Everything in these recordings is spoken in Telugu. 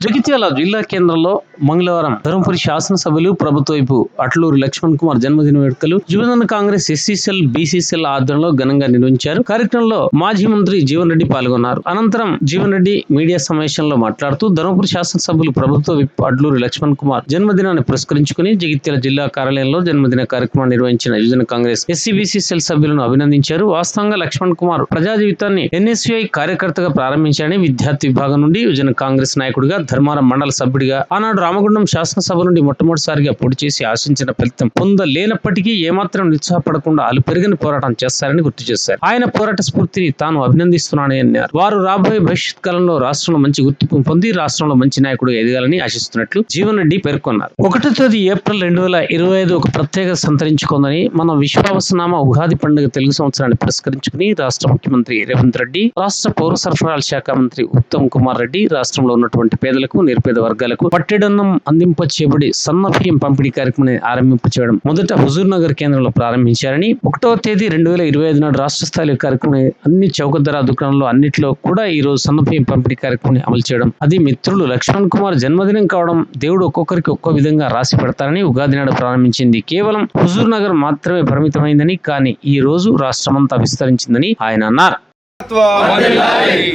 జగిత్యాల జిల్లా కేంద్రంలో మంగళవారం ధర్మపురి శాసనసభ్యులు ప్రభుత్వ వైపు అట్లూరి లక్ష్మణ్ కుమార్ జన్మదిన వేడుకలు యువజన కాంగ్రెస్ ఎస్సీసీఎల్ బీసీసీఎల్ ఆధ్వర్యంలో ఘనంగా నిర్వహించారు. కార్యక్రమంలో మాజీ మంత్రి జీవన్ రెడ్డి పాల్గొన్నారు. అనంతరం జీవన్ రెడ్డి మీడియా సమావేశంలో మాట్లాడుతూ ధర్మపురి శాసనసభ్యులు ప్రభుత్వ విప్ అడ్లూరి లక్ష్మణ్ కుమార్ జన్మదినాన్ని పురస్కరించుకుని జగిత్యాల జిల్లా కార్యాలయంలో జన్మదిన కార్యక్రమాన్ని నిర్వహించిన యువజన కాంగ్రెస్ ఎస్సీ బీసీసీఎల్ సభ్యులను అభినందించారు. వాస్తవంగా లక్ష్మణ్ కుమార్ ప్రజా జీవితాన్ని ఎన్ఎస్యుఐ కార్యకర్తగా ప్రారంభించారని విద్యార్థి విభాగం నుండి యువజన కాంగ్రెస్ నాయకుడిగా ధర్మారం మండల సభ్యుడిగా ఆనాడు రామగుండం శాసనసభ నుండి మొట్టమొదటిసారిగా పోటీ చేసి ఆశించిన ఫలితం పొందలేనప్పటికీ ఏమాత్రం నిరుత్సాహపడకుండా అలు పెరిగిన పోరాటం చేస్తారని గుర్తు చేశారు. ఆయన పోరాట స్ఫూర్తిని తాను అభినందిస్తున్నానని అన్నారు. వారు రాబోయే భవిష్యత్ కాలంలో రాష్ట్రంలో మంచి గుర్తింపు పొంది రాష్ట్రంలో మంచి నాయకుడిగా ఎదగాలని ఆశిస్తున్నట్లు జీవన్ రెడ్డి పేర్కొన్నారు. ఒకటో తేదీ ఏప్రిల్ రెండు వేల ఇరవై ఐదు ఒక ప్రత్యేక సంతరించుకుందని మనం విశ్వావసనామ ఉగాది పండుగ తెలుగు సంవత్సరాన్ని పురస్కరించుకుని రాష్ట్ర ముఖ్యమంత్రి రేవంత్ రెడ్డి రాష్ట్ర పౌర సరఫరాల శాఖ మంత్రి ఉత్తమ్ కుమార్ రెడ్డి రాష్ట్రంలో ఉన్నటువంటి పేద పేదలకు నిరుపేద వర్గాలకు పట్టెడన్నం అందింప చేయబడి సన్న బియ్యం పంపిణీ కార్యక్రమాన్ని ఆరంభింప చేయడం మొదట హుజూర్ నగర్ కేంద్రంలో ప్రారంభించారని ఒకటో తేదీ రెండు వేల ఇరవై ఐదు నాడు రాష్ట్ర స్థాయి కార్యక్రమం అన్ని చౌక ధర దుకాణంలో అన్నింటిలో కూడా ఈ రోజు సన్న బియ్యం పంపిణీ కార్యక్రమాన్ని అమలు చేయడం. అది మిత్రులు లక్ష్మణ్ కుమార్ జన్మదినం కావడం దేవుడు ఒక్కొక్కరికి ఒక్కో విధంగా రాసి పెడతారని ఉగాది నాడు ప్రారంభించింది. కేవలం హుజూర్ నగర్ మాత్రమే పరిమితమైందని కానీ ఈ రోజు రాష్ట్రమంతా విస్తరించిందని ఆయన అన్నారు.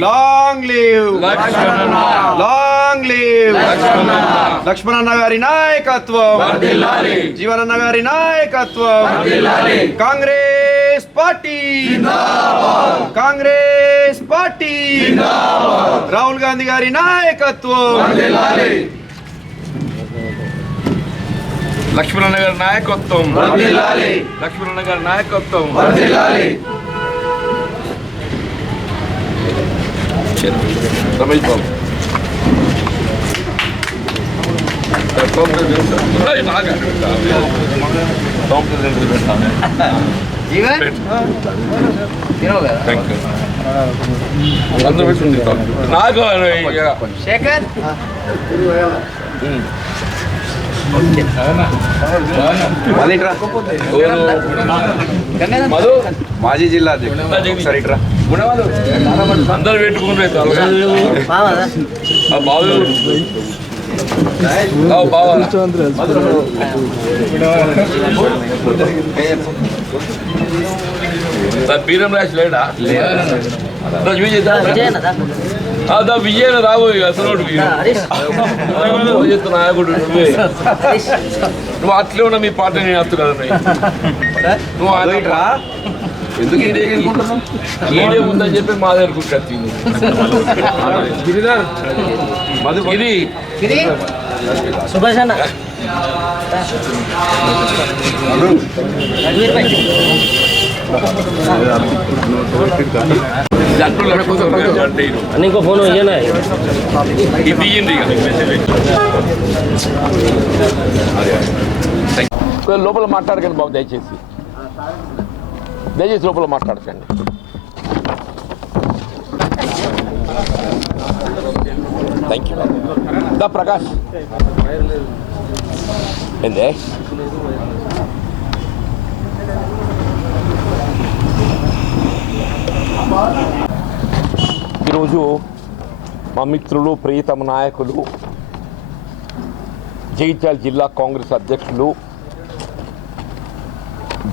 Long leave. Long leave Lakshmananna గారి నాయకత్వం. జీవనన్న గారి నాయకత్వం. కాంగ్రెస్ పార్టీ. కాంగ్రెస్ పార్టీ. రాహుల్ గాంధీ గారి నాయకత్వం. లక్ష్మణ గారి నాయకత్వం. లక్ష్మణ గారి నాయకత్వం. రమేష్ బాబు. నాకు శేఖర్ మధు మాజీ జిల్లా అధ్యక్షుడు ఒకసారి ఇట్రా గుణవాలు అందరు పెట్టుకుంటే బాబు బాబా బీరం రాసి లేడా? దా విజయ్ దా. విజయన రాబోయే అసలు నాయకుడు నువ్వే. నువ్వు అట్లే ఉన్నా మీ పార్టీ నేను వస్తు కదా నువ్వు ఎందుకు ఈడే ఉందని చెప్పి మా దగ్గరకు కత్తింది మధు ఇది సుభాష్ అన్న. ఇంకో ఫోన్ ఇయ్యనా? ఇది ఇక. లోపల మాట్లాడకండి బాబు దయచేసి. దయచేసి లోపల మాట్లాడకండి. థ్యాంక్ యూ దా ప్రకాష్. ఏందే? ఈరోజు మా మిత్రులు ప్రియతమ నాయకులు జగిత్యాల జిల్లా కాంగ్రెస్ అధ్యక్షులు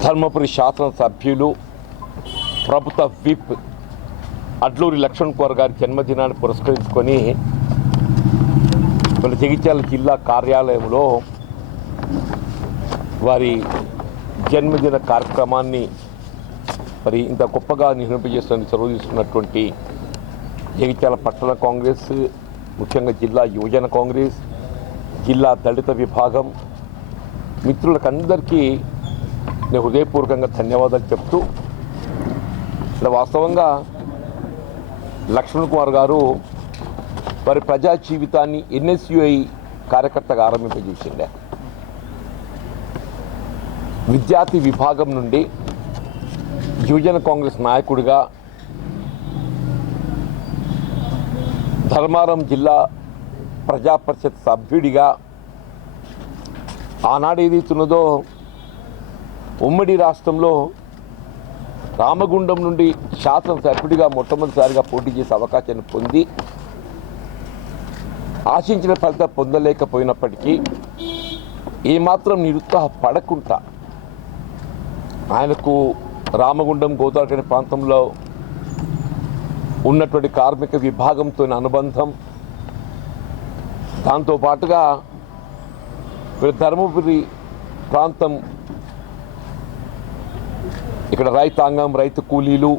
ధర్మపురి శాసనసభ్యులు ప్రభుత్వ విప్ అడ్లూరి లక్ష్మణ్ కుమార్ గారి జన్మదినాన్ని పురస్కరించుకొని మన జగిత్యాల జిల్లా కార్యాలయంలో వారి జన్మదిన కార్యక్రమాన్ని మరి ఇంత గొప్పగా నిర్వహించేసిన చొరవ తీసుకున్నటువంటి జగిత్యాల పట్టణ కాంగ్రెస్ ముఖ్యంగా జిల్లా యువజన కాంగ్రెస్ జిల్లా దళిత విభాగం మిత్రులకు అందరికీ నేను హృదయపూర్వకంగా ధన్యవాదాలు చెప్తూ ఇక్కడ వాస్తవంగా లక్ష్మణ్ కుమార్ గారు వారి ప్రజా జీవితాన్ని ఎన్ఎస్యుఐ కార్యకర్తగా ఆరంభింపజేసిండే. విద్యార్థి విభాగం నుండి యువజన కాంగ్రెస్ నాయకుడిగా ధర్మారం జిల్లా ప్రజా పరిషత్ సభ్యుడిగా ఆనాడు ఏదైతున్నదో ఉమ్మడి రాష్ట్రంలో రామగుండం నుండి శాసనసభ్యుడిగా మొట్టమొదటిసారిగా పోటీ చేసే అవకాశాన్ని పొంది ఆశించిన ఫలితం పొందలేకపోయినప్పటికీ ఏమాత్రం నిరుత్సాహపడకుండా ఆయనకు రామగుండం గోదావరి ప్రాంతంలో ఉన్నటువంటి కార్మిక విభాగంతో అనుబంధం దాంతో పాటుగా ధర్మపురి ప్రాంతం ఇక్కడ రైతాంగం రైతు కూలీలు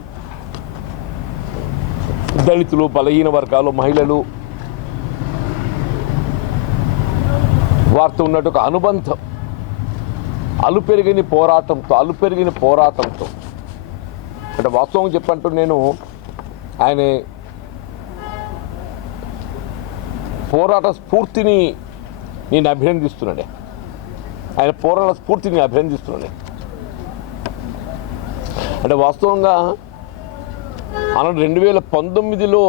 దళితులు బలహీన వర్గాలు మహిళలు వారితో ఉన్నట్టు ఒక అనుబంధం. అలుపెరిగిన పోరాటంతో అలుపెరిగిన పోరాటంతో. అంటే వాస్తవం చెప్పంటూ నేను ఆయన పోరాట స్ఫూర్తిని నేను అభినందిస్తున్నాడే ఆయన పోరాట స్ఫూర్తిని అభినందిస్తున్నాడే అంటే వాస్తవంగా అన్నట్టు రెండు వేల పంతొమ్మిదిలో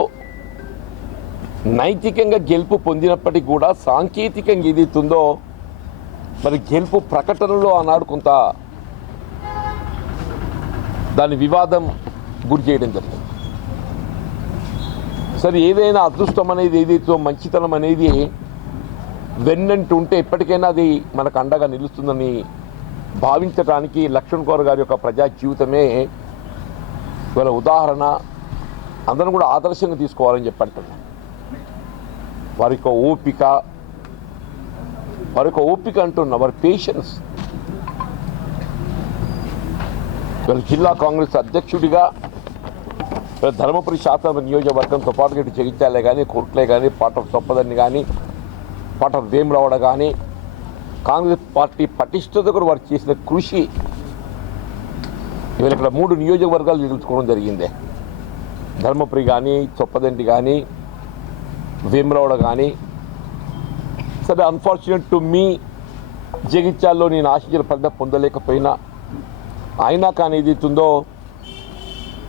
నైతికంగా గెలుపు పొందినప్పటికీ కూడా సాంకేతికంగా ఏదైతుందో మరి గెలుపు ప్రకటనలో ఆనాడు కొంత దాని వివాదం గురి చేయడం జరిగింది. సరే ఏదైనా అదృష్టం అనేది ఏదైతే మంచితనం అనేది వెన్నంటుంటే ఎప్పటికైనా అది మనకు అండగా నిలుస్తుందని భావించడానికి లక్ష్మణ్ కౌర్ గారి యొక్క ప్రజా జీవితమే ఇవాళ ఉదాహరణ. అందరం కూడా ఆదర్శంగా తీసుకోవాలని చెప్పి అంటున్నాను వారి యొక్క ఓపిక వారి యొక్క ఓపిక అంటున్నా. వారి పేషెన్స్ వీళ్ళ జిల్లా కాంగ్రెస్ అధ్యక్షుడిగా ధర్మపురి శాసన నియోజకవర్గంతో పాటు ఇటు జగిత్యాలే కానీ కోర్టులే కానీ పాట ఆఫ్ చొప్పదని కానీ పాట ఆఫ్ వేమరావడ కానీ కాంగ్రెస్ పార్టీ పటిష్టత కూడా వారు చేసిన కృషి ఇవాళ ఇక్కడ మూడు నియోజకవర్గాలు నిలుచుకోవడం జరిగింది. ధర్మపురి కానీ చొప్పదండి కానీ భీమరావుడ కానీ సరే అన్ఫార్చునేట్ టు మీ జగిత్యాల్లో నేను ఆశించిన ఫలితం పొందలేకపోయినా అయినా కానీ ఏది ఉందో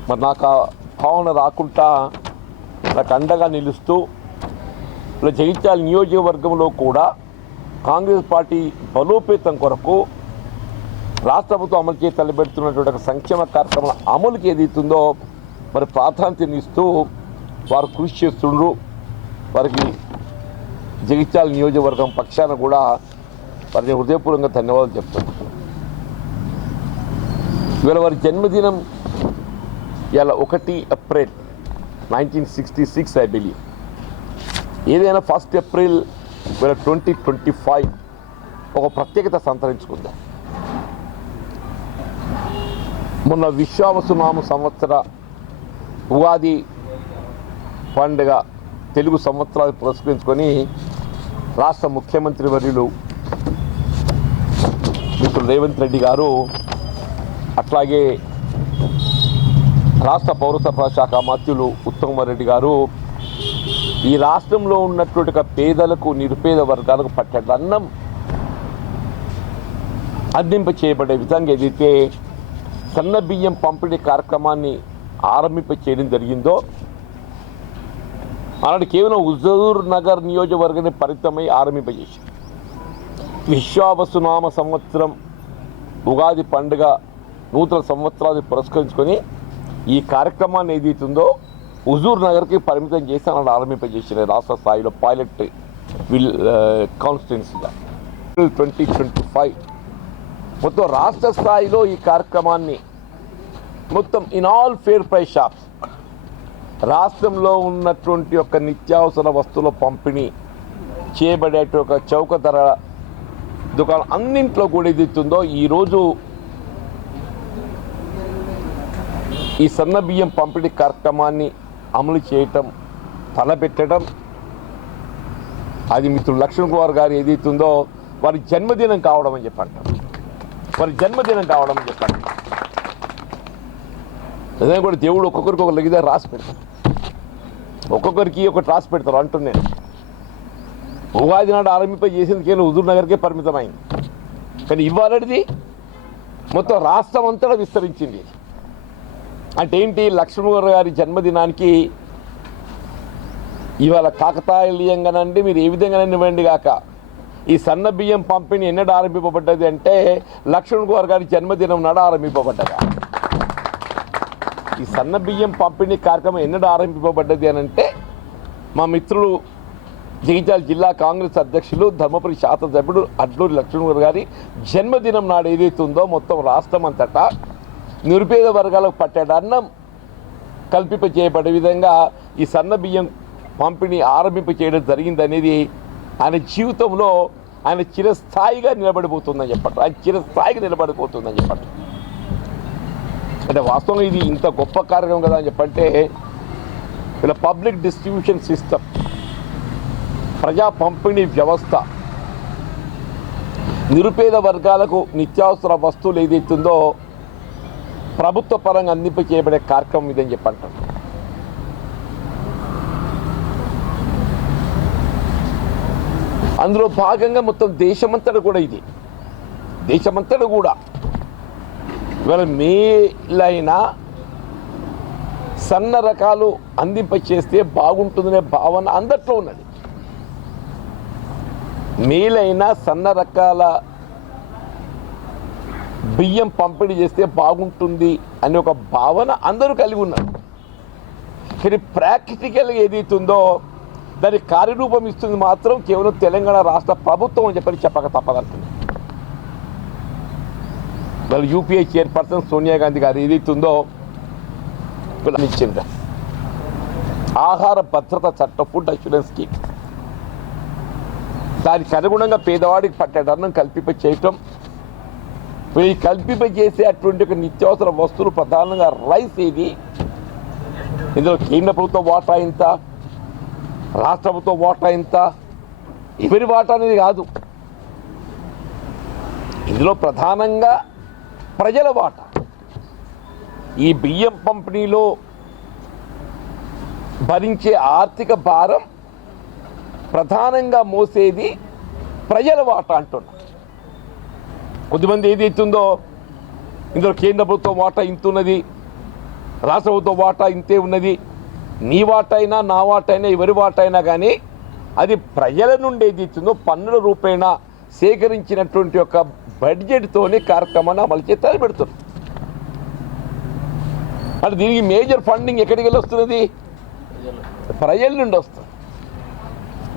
మరి నాకు ఆ భావన రాకుండా నాకు అండగా నిలుస్తూ ఇలా జగిత్యాల నియోజకవర్గంలో కూడా కాంగ్రెస్ పార్టీ బలోపేతం కొరకు రాష్ట్ర ప్రభుత్వం అమలు చేసి తలబెడుతున్నటువంటి ఒక సంక్షేమ కార్యక్రమం అమలుకి ఏదైతుందో మరి ప్రాధాన్యతనిస్తూ వారు కృషి చేస్తుండ్రు. వారికి జగిత్యాల నియోజకవర్గం పక్షాన కూడా వారిని హృదయపూర్వకంగా ధన్యవాదాలు చెప్తున్నాను. ఇవాళ వారి జన్మదినం ఇలా ఒకటి April nineteen sixty six I believe. ఏదైనా ఫస్ట్ ఏప్రిల్ వీళ్ళ ట్వంటీ ట్వంటీ ఫైవ్ ఒక ప్రత్యేకత సంతరించుకుంది. మొన్న విశ్వావసునామ సంవత్సర ఉగాది పండుగ తెలుగు సంవత్సరాలు పురస్కరించుకొని రాష్ట్ర ముఖ్యమంత్రి వర్యులు మిత్రులు రేవంత్ రెడ్డి గారు అట్లాగే రాష్ట్ర పౌరసరఫరా శాఖ శాఖ మంత్రులు ఉత్తమరెడ్డి గారు ఈ రాష్ట్రంలో ఉన్నటువంటి పేదలకు నిరుపేద వర్గాలకు పట్టెడు అన్నం అందింప చేయబడే విధంగా ఏదైతే సన్న బియ్యం పంపిణీ కార్యక్రమాన్ని ఆరంభింప చేయడం జరిగిందో అలాంటి కేవలం హుజూర్ నగర్ నియోజకవర్గాన్ని పరిమితమై ఆరంభింపజేసింది విశ్వావసునామ సంవత్సరం ఉగాది పండుగ నూతన సంవత్సరాన్ని పురస్కరించుకొని ఈ కార్యక్రమాన్ని ఏదైతుందో హుజూర్ నగర్కి పరిమితం చేసి అలా ఆరంభింపజేసిన రాష్ట్ర స్థాయిలో పైలట్ విల్ కాన్స్టిట్యున్సీగా ట్వంటీ ట్వంటీ ఫైవ్. మొత్తం రాష్ట్ర స్థాయిలో ఈ కార్యక్రమాన్ని మొత్తం in all fair price shops రాష్ట్రంలో ఉన్నటువంటి ఒక నిత్యావసర వస్తువుల పంపిణీ చేయబడేట ఒక చౌక ధర దుకాణం అన్నింట్లో కూడా ఏదైతుందో ఈరోజు ఈ సన్న బియ్యం పంపిణీ కార్యక్రమాన్ని అమలు చేయటం తలపెట్టడం. అది మిత్రుడు లక్ష్మణ్ కుమార్ గారు ఏదైతుందో వారి జన్మదినం కావడం అని చెప్పంటారు వారి జన్మదినం కావడం అని చెప్పండి అదే కూడా దేవుడు ఒక్కొక్కరికి ఒక లగిదా రాసి పెడతారు ఒక్కొక్కరికి ఒకటి రాసి పెడతారు అంటున్నాను ఉగాది నాడు ఆరంభింప చేసేందుకే కేవలం హుజూర్ నగర్కే పరిమితమైంది. కానీ ఇవ్వాలనేది మొత్తం రాష్ట్రం అంతటా విస్తరించింది. అంటే ఏంటి? లక్ష్మణ్ గారి జన్మదినానికి ఇవాళ కాకతాళీయంగానండి మీరు ఏ విధంగానైనా గాక కాక. ఈ సన్న బియ్యం పంపిణీ ఎన్నడు ఆరంభింపబడ్డది అంటే లక్ష్మణ్ కుమార్ గారి జన్మదినం నాడు ఆరంభింపబడ్డదా. ఈ సన్న బియ్యం పంపిణీ కార్యక్రమం ఎన్నడు ఆరంభింపబడ్డది అని అంటే మా మిత్రులు జగిత్యాల జిల్లా కాంగ్రెస్ అధ్యక్షులు ధర్మపురి శాసనసభ్యుడు అడ్లూరి లక్ష్మణ్ గారి జన్మదినం నాడు ఏదైతే ఉందో మొత్తం రాష్ట్రం అంతటా నిరుపేద వర్గాలకు పట్టేట అన్నం కల్పింప చేయబడే విధంగా ఈ సన్న బియ్యం పంపిణీ ఆరంభింప చేయడం జరిగిందనేది ఆయన జీవితంలో ఆయన చిరస్థాయిగా నిలబడిపోతుందని చెప్పట ఆయన చిరస్థాయిగా నిలబడిపోతుందని చెప్పట అంటే వాస్తవంగా ఇది ఇంత గొప్ప కార్యక్రమం కదా అని చెప్పంటే ఇలా పబ్లిక్ డిస్ట్రిబ్యూషన్ సిస్టమ్ ప్రజా పంపిణీ వ్యవస్థ నిరుపేద వర్గాలకు నిత్యావసర వస్తువులు ఏదైతుందో ప్రభుత్వ పరంగా అందింప చేయబడే కార్యక్రమం ఇదని చెప్పంటారు అందులో భాగంగా మొత్తం దేశమంతటా కూడా ఇది. దేశమంతటా కూడా. ఇవాళ మేలైనా సన్న రకాలు అందింప చేస్తే బాగుంటుందనే భావన అందట్లో ఉన్నది. మేలైన సన్న రకాల బియ్యం పంపిణీ చేస్తే బాగుంటుంది అనే ఒక భావన అందరూ కలిగి ఉన్నారు. కానీ ప్రాక్టికల్గా ఏదైతుందో దాని కార్యరూపం ఇస్తుంది మాత్రం కేవలం తెలంగాణ రాష్ట్ర ప్రభుత్వం అని చెప్పని చెప్పక తప్పదంటుంది వాళ్ళు యూపీఐ చైర్పర్సన్ సోనియా గాంధీ గారు ఏదైతుందో ఇచ్చింది ఆహార భద్రత చట్టం ఫుడ్ అష్యూరెన్స్ స్కీమ్ దానికి అనుగుణంగా పేదవాడికి పట్టేటన్నం కల్పింప చేయటం ఈ కల్పింప చేసే అటువంటి ఒక నిత్యావసర వస్తువులు ప్రధానంగా రైస్ ఏది? ఇందులో కేంద్ర ప్రభుత్వ వాటా ఎంత? రాష్ట్ర ప్రభుత్వ వాటా ఎంత? ఎవరి వాటా అనేది కాదు. ఇందులో ప్రధానంగా ప్రజల వాటా. ఈ బియ్యం పంపిణీలో భరించే ఆర్థిక భారం ప్రధానంగా మోసేది ప్రజల వాటా అంటున్నా. కొద్దిమంది ఏదైతుందో ఇందులో కేంద్ర ప్రభుత్వం వాటా ఇంత ఉన్నది రాష్ట్ర ప్రభుత్వం వాటా ఇంతే ఉన్నది. నీ వాటైనా నా వాటైనా ఎవరి వాటైనా కానీ అది ప్రజల నుండి ఏది ఏదైతుందో పన్నుల రూపేణ సేకరించినటువంటి ఒక బడ్జెట్తోనే కార్యక్రమాన్ని అమలు చేసి తలపెడుతుంది అంటే దీనికి మేజర్ ఫండింగ్ ఎక్కడికి వెళ్ళి వస్తున్నది ప్రజల నుండి వస్తుంది.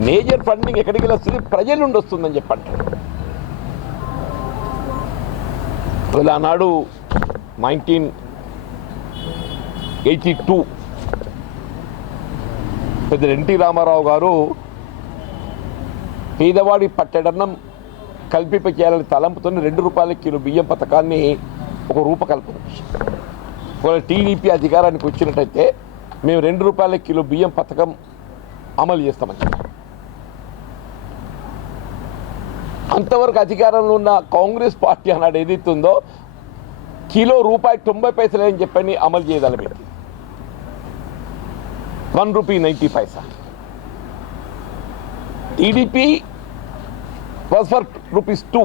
మేజర్ ఫండింగ్ ఎక్కడికి వెళ్ళి వస్తుంది ప్రజల నుండి వస్తుందని చెప్పండి. ఇలా ఆనాడు నైన్టీన్ ఎయిటీ టూ పెద్ద ఎన్టీ రామారావు గారు పేదవాడి పట్టెడన్నం కల్పింపచేయాలని తలంపుతో రెండు రూపాయల కిలో బియ్యం పథకాన్ని ఒక రూపకల్పన ఒకవేళ టీడీపీ అధికారానికి వచ్చినట్టయితే మేము రెండు రూపాయల కిలో బియ్యం పథకం అమలు చేస్తామని చెప్పారు. అంతవరకు అధికారంలో ఉన్న కాంగ్రెస్ పార్టీ అన్నాడు ఏదైతే ఉందో కిలో రూపాయి తొంభై పైసలు అని చెప్పని అమలు చేయదలబెట్టి one rupee ninety paisa. TDP was four rupees to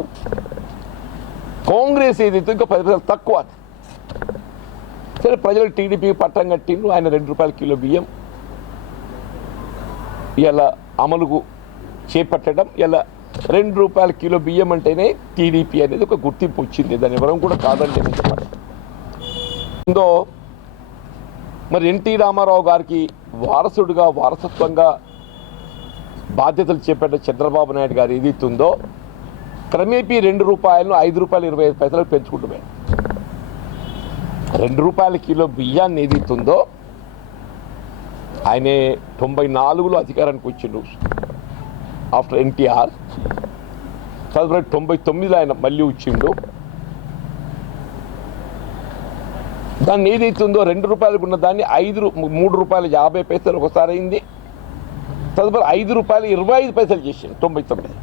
Congress ఏదైతే ఇంకా పది పైసలు తక్కువ సరే ప్రజలు టీడీపీ పట్టం కట్టిండ్రు ఆయన రెండు రూపాయల కిలో బియ్యం. ఇలా అమలుకు చేపట్టడం ఇలా రెండు రూపాయల కిలో బియ్యం అంటేనే టీడీపీ అనేది ఒక గుర్తింపు వచ్చింది. దాని ఎవరం కూడా కాదండి అని చెప్పాలి. ఇందో మరి ఎన్టీ రామారావు గారికి వారసుడిగా వారసత్వంగా బాధ్యతలు చేపట్టిన చంద్రబాబు నాయుడు గారు ఏదైతే ఉందో క్రమేపీ రెండు రూపాయలను ఐదు రూపాయలు ఇరవై ఐదు పైసలకు పెంచుకుంటూ రెండు రూపాయల కిలో బియ్యాన్ని ఏదైతే ఉందో ఆయనే తొంభై నాలుగులో అధికారానికి వచ్చిండు. After NTR. తదుపరి తొంభై తొమ్మిదిలో ఆయన మళ్ళీ వచ్చిండు. దాన్ని ఏదైతే ఉందో రెండు రూపాయలకు ఉన్న దాన్ని ఐదు మూడు రూపాయలు యాభై పైసలు ఒకసారి అయింది. తదుపరి ఐదు రూపాయలు ఇరవై ఐదు పైసలు చేసింది తొంభై తొమ్మిది.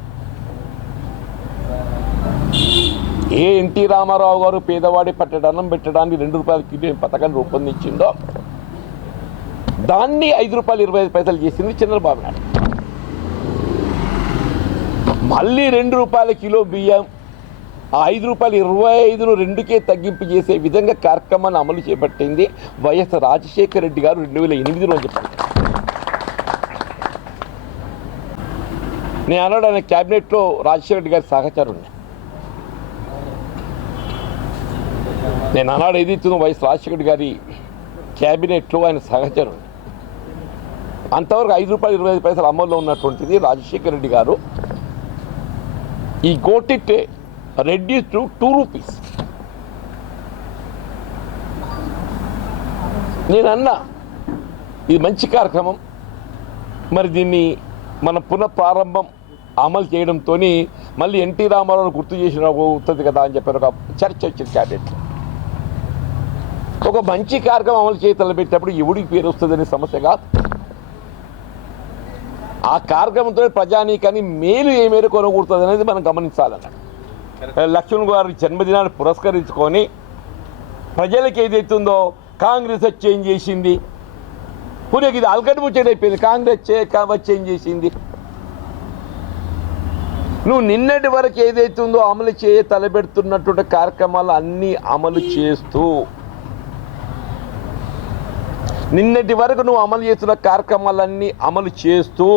ఏ ఎన్టీ రామారావు గారు పేదవాడి పట్టెడు అన్నం పెట్టడానికి రెండు రూపాయల కిలో పథకాన్ని రూపొందించిండో దాన్ని ఐదు రూపాయలు ఇరవై ఐదు పైసలు చేసింది చంద్రబాబు నాయుడు. మళ్ళీ రెండు రూపాయల కిలో బియ్యం ఆ ఐదు రూపాయలు ఇరవై ఐదును రెండుకే తగ్గింపు చేసే విధంగా కార్యక్రమాన్ని అమలు చేపట్టింది వైఎస్ రాజశేఖర రెడ్డి గారు రెండు వేల ఎనిమిదిలో చెప్పారు. నేను అన్నాడు ఆయన క్యాబినెట్లో రాజశేఖర రెడ్డి గారి సహచరుణ్ణి. నేను అన్నాడు ఏదైతుందో వైఎస్ రాజశేఖర గారి క్యాబినెట్లో ఆయన సహచరుడు అంతవరకు ఐదు రూపాయలు ఇరవై ఐదు పైసలు అమల్లో ఉన్నటువంటిది రాజశేఖర రెడ్డి గారు. ఈ got it reduce to two rupees నేను అన్నా ఇది మంచి కార్యక్రమం. మరి దీన్ని మన పునఃప్రారంభం అమలు చేయడంతో మళ్ళీ ఎన్టీ రామారావు గుర్తు చేసిన అవుతుంది కదా అని చెప్పారు ఒక చర్చ వచ్చింది క్యాబినెట్లో. ఒక మంచి కార్యక్రమం అమలు చేతలు పెట్టినప్పుడు ఎవడికి పేరు వస్తుందనే సమస్య కాదు. ఆ కార్యక్రమంతో ప్రజానీకాన్ని మేలు ఏ మేరకు కొనకూడుతుంది అనేది మనం గమనించాలన్నమాట లక్ష్మణ్ గారి జన్మదినాన్ని పురస్కరించుకొని ప్రజలకు ఏదైతుందో కాంగ్రెస్ వచ్చి ఏం చేసింది. పునకి ఇది అల్కటి ముచ్చట అయిపోయింది. కాంగ్రెస్ చే వచ్చి ఏం చేసింది. నువ్వు నిన్నటి వరకు ఏదైతుందో అమలు చేయ తలపెడుతున్నటువంటి కార్యక్రమాలు అన్నీ అమలు చేస్తూ నిన్నటి వరకు నువ్వు అమలు చేస్తున్న కార్యక్రమాలన్నీ అమలు చేస్తూ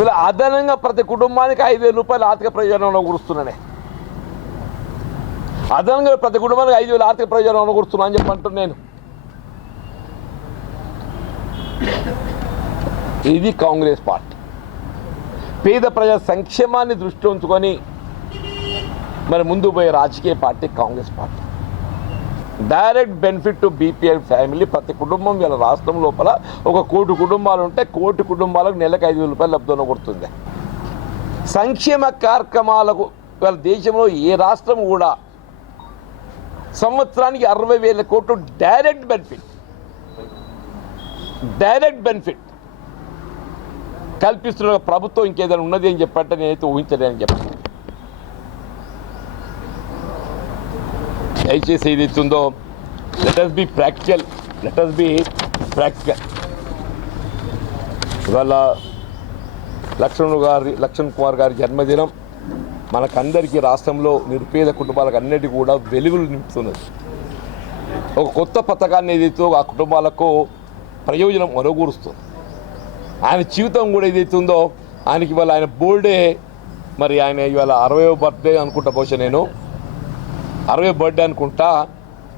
ఇలా అదనంగా ప్రతి కుటుంబానికి ఐదు వేల రూపాయలు ఆర్థిక ప్రయోజనం కూరుస్తున్నానే అదనంగా ప్రతి కుటుంబానికి ఐదు వేల ఆర్థిక ప్రయోజనం కూరుస్తున్నా అని చెప్పంటున్నాను నేను. ఇది కాంగ్రెస్ పార్టీ. పేద ప్రజల సంక్షేమాన్ని దృష్టిలో ఉంచుకొని మరి ముందు పోయే రాజకీయ party Congress party. Direct benefit to BPL family. ప్రతి కుటుంబం వీళ్ళ రాష్ట్రం లోపల ఒక కోటి కుటుంబాలు ఉంటే కోటి కుటుంబాలకు నెలకు ఐదు వేల రూపాయలు లబ్ధం కొడుతుంది. సంక్షేమ కార్యక్రమాలకు వీళ్ళ దేశంలో ఏ రాష్ట్రం కూడా సంవత్సరానికి అరవై వేల కోట్లు డైరెక్ట్ బెనిఫిట్. Direct benefit. కల్పిస్తున్న ప్రభుత్వం ఇంకేదైనా ఉన్నది అని చెప్పంటే నేనైతే ఊహించలేని చెప్పాను. దయచేసి ఏదైతే ఉందో let us be practical let us be practical ఇవాళ లక్ష్మణ్ గారి లక్ష్మణ్ కుమార్ గారి జన్మదినం. మనకందరికీ రాష్ట్రంలో నిరుపేద కుటుంబాలకు అన్నిటికీ కూడా వెలుగులు నింపుతున్నది. ఒక కొత్త పథకాన్ని ఏదైతే ఆ కుటుంబాలకు ప్రయోజనం ఒనగూరుస్తుంది ఆయన జీవితం కూడా ఏదైతే ఉందో ఆయనకి ఇవాళ ఆయన బోల్డే మరి ఆయన ఇవాళ అరవై బర్త్డే అనుకుంటా బహుశా నేను. అరవై బర్త్డే అనుకుంటా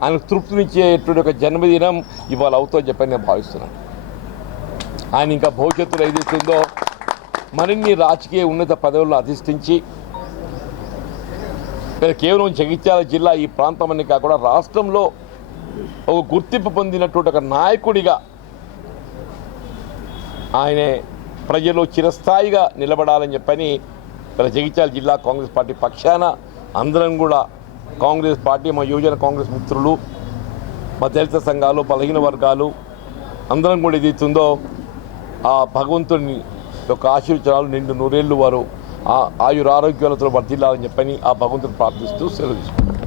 ఆయనకు తృప్తినిచ్చేటువంటి ఒక జన్మదినం ఇవాళ అవుతుందని చెప్పని నేను భావిస్తున్నాను. ఆయన ఇంకా భవిష్యత్తులో ఏదైతుందో మరిన్ని రాజకీయ ఉన్నత పదవులను అధిష్ఠించి కేవలం జగిత్యాల జిల్లా ఈ ప్రాంతం అని కాకుండా రాష్ట్రంలో ఒక గుర్తింపు పొందినటువంటి ఒక నాయకుడిగా ఆయనే ప్రజలు చిరస్థాయిగా నిలబడాలని చెప్పని ఇక్కడ జగిత్యాల జిల్లా కాంగ్రెస్ పార్టీ పక్షాన అందరం కూడా కాంగ్రెస్ పార్టీ మా యువజన కాంగ్రెస్ మిత్రులు మా దళిత సంఘాలు బలహీన వర్గాలు అందరం కూడా ఏదైతుందో ఆ భగవంతుని యొక్క ఆశీర్వచనాలు నిండు నూరేళ్ళు వారు ఆ ఆయుర ఆరోగ్యాలతో వర్ధిల్లాలని చెప్పని ఆ భగవంతుని ప్రార్థిస్తూ సెలవు